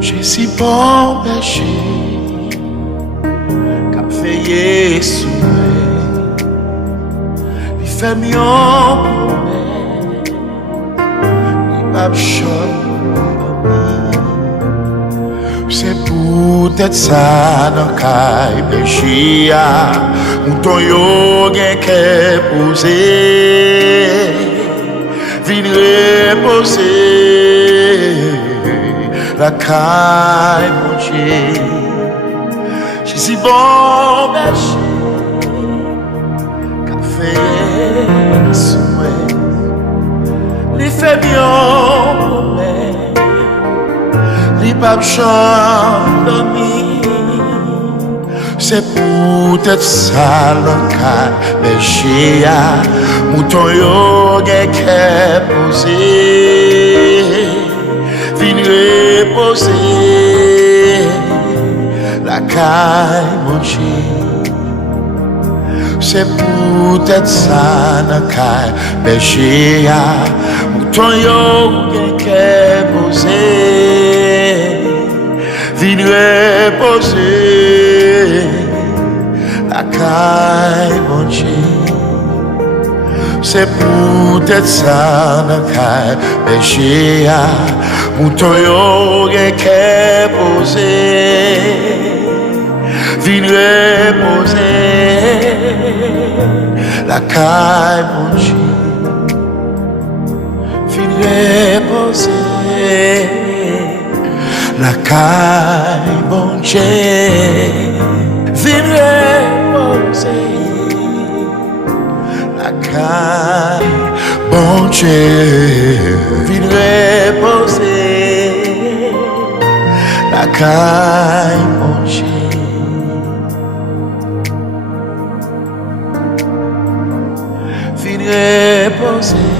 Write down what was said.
J'ai si bon péché qu'a fait souhait, il fait mieux pour moi, il m'a c'est peut-être ça dans le péché, mouton yo gen qu'est posé, vin reposer. La caille mon Dieu, j'ai si bon péché qu'a fait souhait, il fait bien pour moi, il pas dormir, c'est peut-être ça le cas, péché mouton yo gen qu'est posé. Reposer la caille mon Dieu, c'est peut-être ça la caille péché mouton yo qu'est posé, vin reposer la caille mon Dieu, c'est peut-être ça la caille péché mouton yo qu'est posé, vin reposer la caille mon Dieu, vin reposer la caille mon Dieu, vin reposer la caille mon Dieu, vin reposer la caille mon Dieu, vin reposer